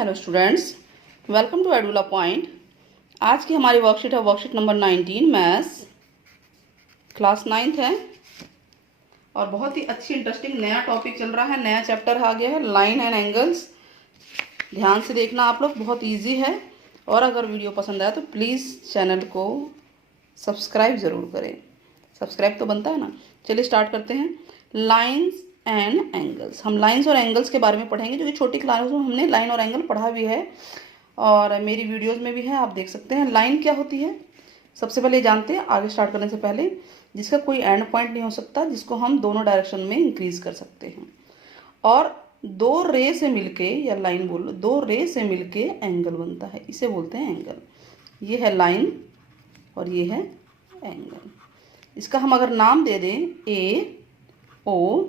Hello students, welcome to Edula point. आज की हमारी वर्कशीट है worksheet number 19, maths class 9th है और बहुत ही अच्छी इंटरेस्टिंग नया टॉपिक चल रहा है, नया चैप्टर आ गया है, लाइन एंड एंगल्स। ध्यान से देखना आप लोग, बहुत इजी है। और अगर वीडियो पसंद आया तो प्लीज़ चैनल को सब्सक्राइब ज़रूर करें। सब्सक्राइब तो बनता है ना। चलिए स्टार्ट करते हैं। लाइन्स एंड एंगल्स, हम लाइन्स और एंगल्स के बारे में पढ़ेंगे, जो कि छोटी क्लास में हमने लाइन और एंगल पढ़ा भी है और मेरी वीडियोस में भी है, आप देख सकते हैं। लाइन क्या होती है सबसे पहले जानते हैं, आगे स्टार्ट करने से पहले। जिसका कोई एंड पॉइंट नहीं हो सकता, जिसको हम दोनों डायरेक्शन में इंक्रीज कर सकते हैं, और दो रे से मिलके, या लाइन बोलो, दो रे से मिलके एंगल बनता है, इसे बोलते हैं एंगल। ये है लाइन और ये है एंगल। इसका हम अगर नाम दे दें ए ओ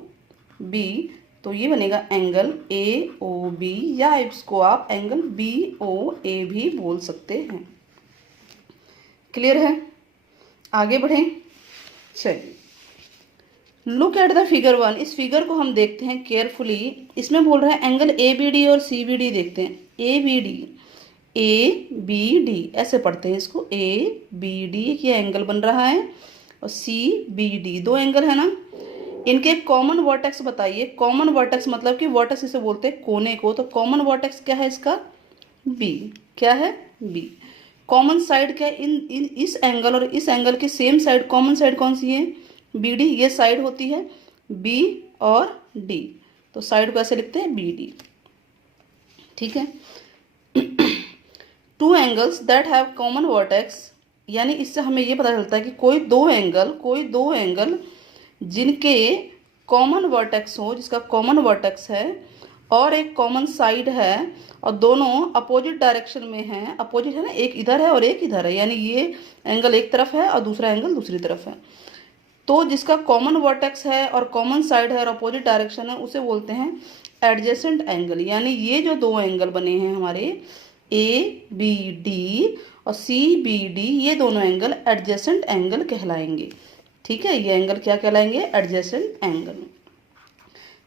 बी तो ये बनेगा एंगल ए ओ बी, या इसको आप एंगल बी ओ ए भी बोल सकते हैं। क्लियर है? आगे बढ़ें। चलिए, लुक एट द फिगर 1। इस फिगर को हम देखते हैं केयरफुली। इसमें बोल रहा है एंगल ए बी डी और सी बी डी। देखते हैं ए बी डी, ऐसे पढ़ते हैं इसको, ए बी डी, ये एंगल बन रहा है, और सी बी डी, दो एंगल है ना। इनके कॉमन वर्टेक्स बताइए। कॉमन वर्टेक्स मतलब कि वर्टेक्स इसे बोलते हैं कोने को, तो कॉमन वर्टेक्स क्या है इसका? बी। क्या है? बी। कॉमन साइड क्या है? इन इस एंगल और इस एंगल की सेम साइड, कॉमन साइड कौन सी है? B D. ये साइड होती है बी और डी, तो साइड को ऐसे लिखते हैं बी डी। ठीक है। Two angles that have common vertex, यानी इससे हमें ये पता चलता है कि कोई दो एंगल जिनके कॉमन वर्टेक्स हो, जिसका कॉमन वर्टेक्स है और एक कॉमन साइड है, और दोनों अपोजिट डायरेक्शन में हैं। अपोजिट है ना, एक इधर है और एक इधर है, यानी ये एंगल एक तरफ है और दूसरा एंगल दूसरी तरफ है। तो जिसका कॉमन वर्टेक्स है और कॉमन साइड है और अपोजिट डायरेक्शन है, उसे बोलते हैं एडजेसेंट एंगल। यानी ये जो दो एंगल बने हैं हमारे ए बी डी और सी बी डी, ये दोनों एंगल एडजेसेंट एंगल कहलाएंगे। ठीक है, ये एंगल क्या कहलाएंगे? Adjacent angle.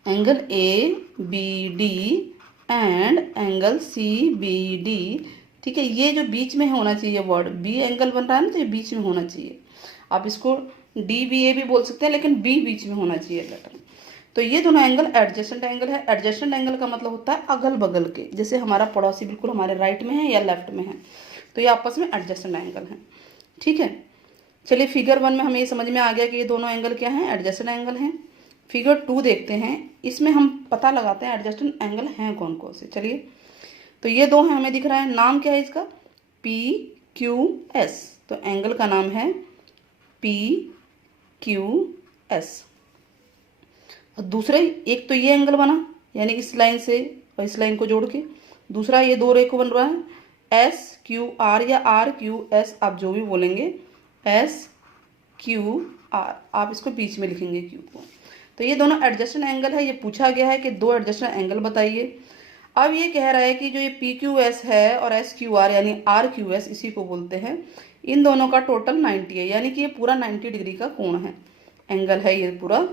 Angle A B D and angle C B D. ठीक है, ये जो बीच में होना चाहिए वर्ड, बी एंगल बन रहा है ना, तो ये बीच में होना चाहिए। आप इसको डी बी ए भी बोल सकते हैं, लेकिन बी बीच में होना चाहिए लेटर। तो ये दोनों एंगल एडजेसेंट एंगल है। एडजेसेंट एंगल का मतलब होता है अगल बगल के, जैसे हमारा पड़ोसी बिल्कुल हमारे राइट में है या लेफ्ट में है, तो ये आपस में एडजेसेंट एंगल है। ठीक है। चलिए, फिगर 1 में हमें ये समझ में आ गया कि ये दोनों एंगल क्या हैं? एडजेसेंट एंगल हैं। फिगर 2 देखते हैं, इसमें हम पता लगाते हैं एडजेसेंट एंगल हैं कौन कौन से। चलिए, तो ये दो हैं, हमें दिख रहा है। नाम क्या है इसका? P Q S. तो एंगल का नाम है पी क्यू एस। और दूसरे, एक तो ये एंगल बना, यानी इस लाइन से और इस लाइन को जोड़ के। दूसरा ये दो रेखा बन रहा है एस क्यू आर, या आर क्यू एस, आप जो भी बोलेंगे, एस क्यू आर, आप इसको बीच में लिखेंगे क्यू को। तो ये दोनों एडजस्टेंट एंगल है। ये पूछा गया है कि दो एडजस्टेंट एंगल बताइए। अब ये कह रहा है कि जो ये पी क्यू एस है और एस क्यू आर यानी आर क्यू एस, इसी को बोलते हैं, इन दोनों का टोटल 90 है, यानी कि ये पूरा 90 डिग्री का कोण है, एंगल है ये पूरा।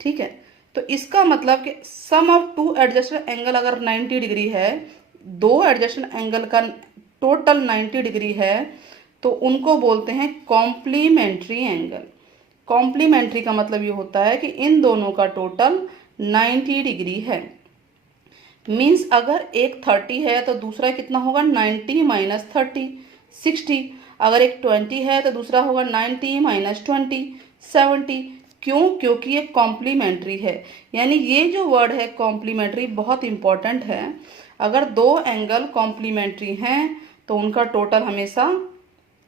ठीक है, तो इसका मतलब कि सम ऑफ टू एडजस्टेंट एंगल अगर 90 डिग्री है, दो एडजस्टेंट एंगल का टोटल 90 डिग्री है, तो उनको बोलते हैं कॉम्प्लीमेंट्री एंगल। कॉम्प्लीमेंट्री का मतलब ये होता है कि इन दोनों का टोटल 90 डिग्री है। मीन्स अगर एक 30 है तो दूसरा कितना होगा? 90 माइनस 30, 60। अगर एक 20 है तो दूसरा होगा 90 माइनस 20, 70। क्यों? क्योंकि ये कॉम्प्लीमेंट्री है। यानी ये जो वर्ड है कॉम्प्लीमेंट्री, बहुत इंपॉर्टेंट है। अगर दो एंगल कॉम्प्लीमेंट्री हैं तो उनका टोटल हमेशा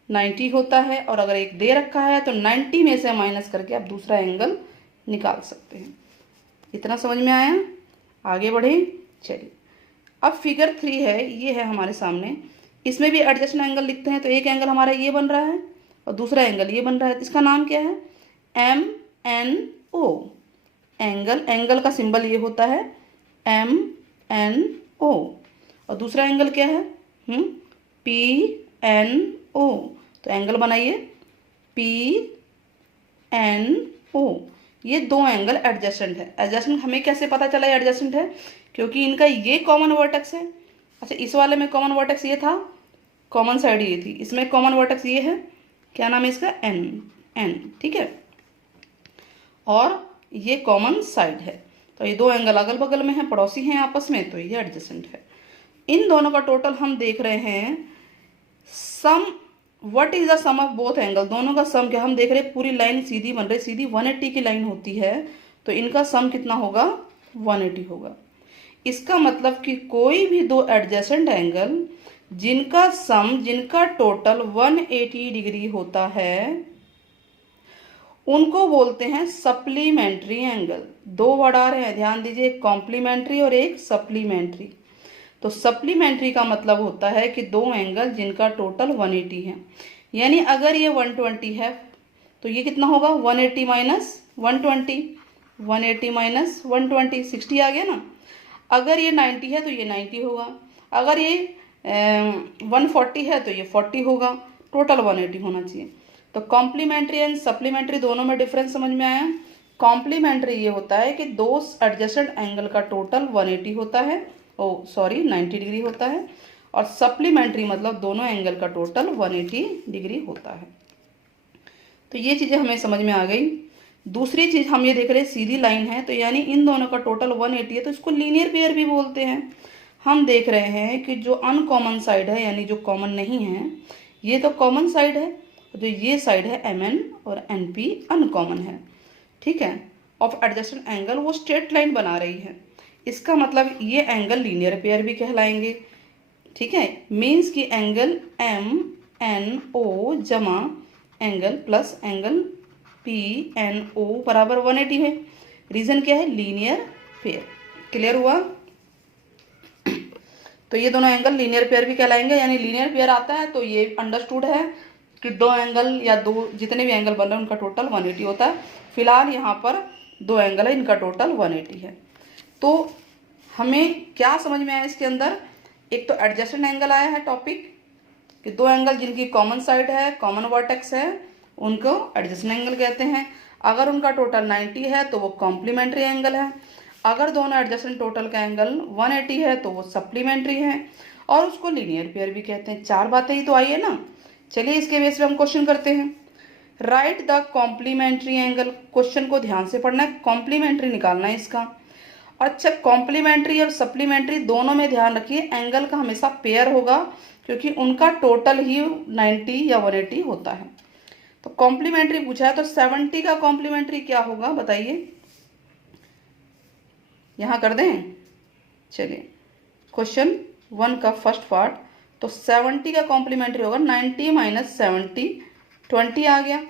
90 होता है, और अगर एक दे रखा है तो 90 में से माइनस करके आप दूसरा एंगल निकाल सकते हैं। इतना समझ में आया? आगे बढ़े। चलिए, अब फिगर 3 है, ये है हमारे सामने। इसमें भी एडजस्टेंट एंगल लिखते हैं। तो एक एंगल हमारा ये बन रहा है और दूसरा एंगल ये बन रहा है। इसका नाम क्या है? एम एन ओ एंगल का सिंबल ये होता है एम एन ओ। और दूसरा एंगल क्या है? P N O. तो एंगल बनाइए पी एन ओ। ये दो एंगल एडजेसेंट है। एडजेसेंट हमें कैसे पता चला एडजेसेंट है? क्योंकि इनका ये कॉमन वर्टेक्स है, अच्छा, इस वाले में कॉमन वर्टेक्स ये था, कॉमन साइड ये थी, इसमें कॉमन वर्टेक्स ये है, क्या नाम है इसका, एन, एन, ठीक है, और ये कॉमन साइड है। तो ये दो एंगल अगल बगल में हैं, पड़ोसी हैं आपस में, तो ये एडजेसेंट है। इन दोनों का टोटल हम देख रहे हैं, sum, what is the sum of both angle, दोनों का सम क्या, हम देख रहे हैं पूरी लाइन सीधी बन रही, सीधी 180 की लाइन होती है, तो इनका सम कितना होगा, 180 होगा। इसका मतलब कि कोई भी दो एडजेसेंट एंगल जिनका सम, जिनका टोटल 180 डिग्री होता है, उनको बोलते हैं सप्लीमेंट्री एंगल। दो वर्ड आ रहे हैं, ध्यान दीजिए, एक कॉम्प्लीमेंट्री और एक सप्लीमेंट्री। तो सप्लीमेंट्री का मतलब होता है कि दो एंगल जिनका टोटल 180 है, यानी अगर ये 120 है तो ये कितना होगा, 180 माइनस 120, 180 माइनस 120, 60 आ गया ना। अगर ये 90 है तो ये 90 होगा, अगर ये 140 है तो ये 40 होगा, टोटल 180 होना चाहिए। तो कॉम्प्लीमेंट्री एंड सप्लीमेंट्री दोनों में डिफरेंस समझ में आया। कॉम्प्लीमेंट्री ये होता है कि दो एडजेसेंट एंगल का टोटल 180 होता है, 90 डिग्री होता है, और सप्लीमेंट्री मतलब दोनों एंगल का टोटल 180 डिग्री होता है। तो ये चीज़ें हमें समझ में आ गई। दूसरी चीज़ हम ये देख रहे हैं, सीधी लाइन है, तो यानी इन दोनों का टोटल 180 है, तो इसको लीनियर पेयर भी बोलते हैं। हम देख रहे हैं कि जो अनकॉमन साइड है, यानी जो कॉमन नहीं है, ये तो कॉमन साइड है, जो ये साइड है MN और NP अनकॉमन है, ठीक है, ऑफ एडजेसेंट एंगल, वो स्ट्रेट लाइन बना रही है। इसका मतलब ये एंगल लीनियर पेयर भी कहलाएंगे, ठीक है। मीन्स कि एंगल MNO जमा एंगल प्लस एंगल PNO बराबर 180 है। रीजन क्या है, लीनियर पेयर। क्लियर हुआ। तो ये दोनों एंगल लीनियर पेयर भी कहलाएंगे, यानी लीनियर पेयर आता है तो ये अंडरस्टूड है कि दो एंगल या दो जितने भी एंगल बन रहे हैं उनका टोटल 180 होता है। फिलहाल यहाँ पर दो एंगल है, इनका टोटल 180 है। तो हमें क्या समझ में आया इसके अंदर, एक तो एडजेसेंट एंगल आया है टॉपिक, कि दो एंगल जिनकी कॉमन साइड है, कॉमन वर्टेक्स है, उनको एडजेसेंट एंगल कहते हैं। अगर उनका टोटल 90 है तो वो कॉम्प्लीमेंट्री एंगल है। अगर दोनों एडजेसेंट टोटल का एंगल 180 है तो वो सप्लीमेंट्री है, और उसको लीनियर पेयर भी कहते हैं। चार बातें ही तो आई है ना। चलिए इसके बेस पे हम क्वेश्चन करते हैं। Write the complementary angle, question को ध्यान से पढ़ना है, कॉम्प्लीमेंट्री निकालना है इसका। अच्छा, कॉम्प्लीमेंट्री और सप्लीमेंट्री दोनों में ध्यान रखिए, एंगल का हमेशा पेयर होगा, क्योंकि उनका टोटल ही 90 या 180 होता है। तो कॉम्प्लीमेंट्री पूछा है, तो 70 का कॉम्प्लीमेंट्री क्या होगा बताइए, यहाँ कर दें। चलिए क्वेश्चन 1 का फर्स्ट पार्ट, तो 70 का कॉम्प्लीमेंट्री होगा 90 माइनस 70, 20 आ गया,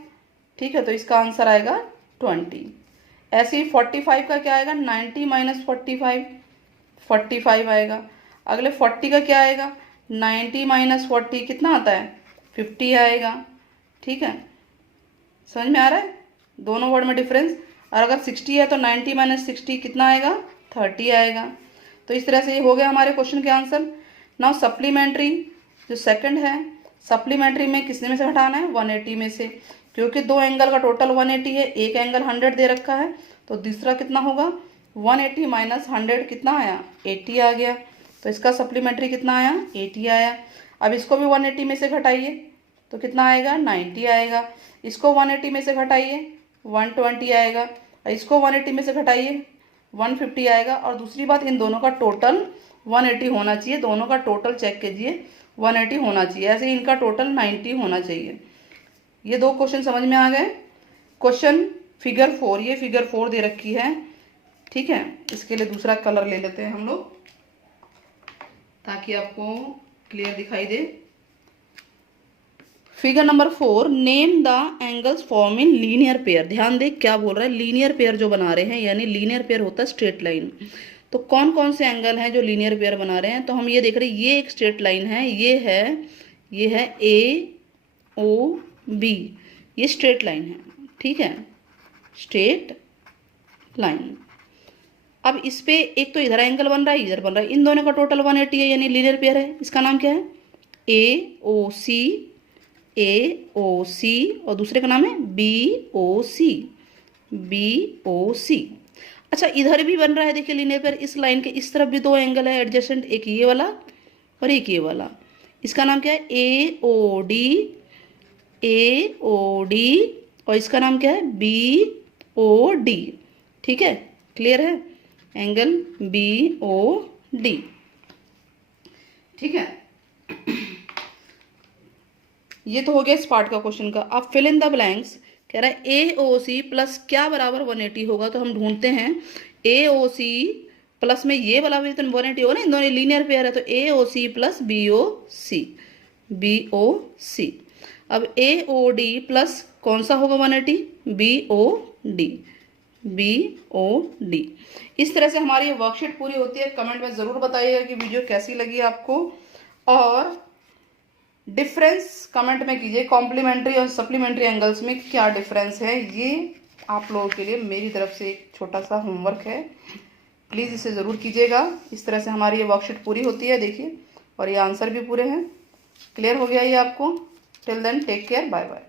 ठीक है, तो इसका आंसर आएगा 20। ऐसे ही 45 का क्या आएगा, 90 माइनस 45, 45 आएगा। अगले 40 का क्या आएगा, 90 माइनस 40 कितना आता है, 50 आएगा, ठीक है। समझ में आ रहा है दोनों वर्ड में डिफरेंस। और अगर 60 है तो 90 माइनस 60 कितना आएगा, 30 आएगा। तो इस तरह से ये हो गया हमारे क्वेश्चन के आंसर। नाउ सप्लीमेंट्री जो सेकंड है, सप्लीमेंट्री में किसने में से हटाना है, 180 में से, क्योंकि दो एंगल का टोटल 180 है, एक एंगल 100 दे रखा है, तो दूसरा कितना होगा, 180 माइनस 100 कितना आया, 80 आ गया। तो इसका सप्लीमेंट्री कितना आया, 80 आया। अब इसको भी 180 में से घटाइए तो कितना आएगा, 90 आएगा। इसको 180 में से घटाइए 120 आएगा, इसको 180 में से घटाइए 150 आएगा। और दूसरी बात, इन दोनों का टोटल 180 होना चाहिए, दोनों का टोटल चेक कीजिए 180 होना चाहिए, ऐसे इनका टोटल 90 होना चाहिए। ये दो क्वेश्चन समझ में आ गए। क्वेश्चन फिगर 4, ये फिगर 4 दे रखी है, ठीक है। इसके लिए दूसरा कलर ले लेते हैं हम लोग ताकि आपको क्लियर दिखाई दे। Figure number 4, name the angles form in linear pair. ध्यान दे क्या बोल रहा है, लीनियर पेयर जो बना रहे हैं, यानी लीनियर पेयर होता है स्ट्रेट लाइन। तो कौन कौन से एंगल हैं जो लीनियर पेयर बना रहे हैं, तो हम ये देख रहे हैं, ये एक स्ट्रेट लाइन है, ये है AOB, ये स्ट्रेट लाइन है, ठीक है, स्ट्रेट लाइन। अब इस पे एक तो इधर एंगल बन रहा है, इधर बन रहा है, इन दोनों का टोटल 180 है, यानी लीनियर पेयर है। इसका नाम क्या है, AOC, और दूसरे का नाम है BOC। अच्छा, इधर भी बन रहा है, देखिए लीनियर पेयर, इस लाइन के इस तरफ भी दो एंगल है एडजेसेंट, एक ये वाला और एक ये वाला, इसका नाम क्या है? ए ओ डी, ए ओ डी, और इसका नाम क्या है? B O D. ठीक है, क्लियर है? Angle B O D. ठीक है, ये तो हो गया इस पार्ट का क्वेश्चन का। अब फिल इन द ब्लैंक्स कह रहा है ए ओ सी प्लस क्या बराबर 180 होगा, तो हम ढूंढते हैं ए ओ सी प्लस में ये वाला भी तो 180 होगा ना, इन दोनों लीनियर पेयर है, तो A O C plus B O C, B O C. अब ए ओ डी प्लस कौन सा होगा 180? B O D, B O D. इस तरह से हमारी वर्कशीट पूरी होती है। कमेंट में ज़रूर बताइएगा कि वीडियो कैसी लगी आपको, और डिफरेंस कमेंट में कीजिए, कॉम्प्लीमेंट्री और सप्लीमेंट्री एंगल्स में क्या डिफरेंस है। ये आप लोगों के लिए मेरी तरफ से एक छोटा सा होमवर्क है, प्लीज़ इसे ज़रूर कीजिएगा। इस तरह से हमारी ये वर्कशीट पूरी होती है, देखिए, और ये आंसर भी पूरे हैं। क्लियर हो गया ये आपको? Till then take care, bye bye.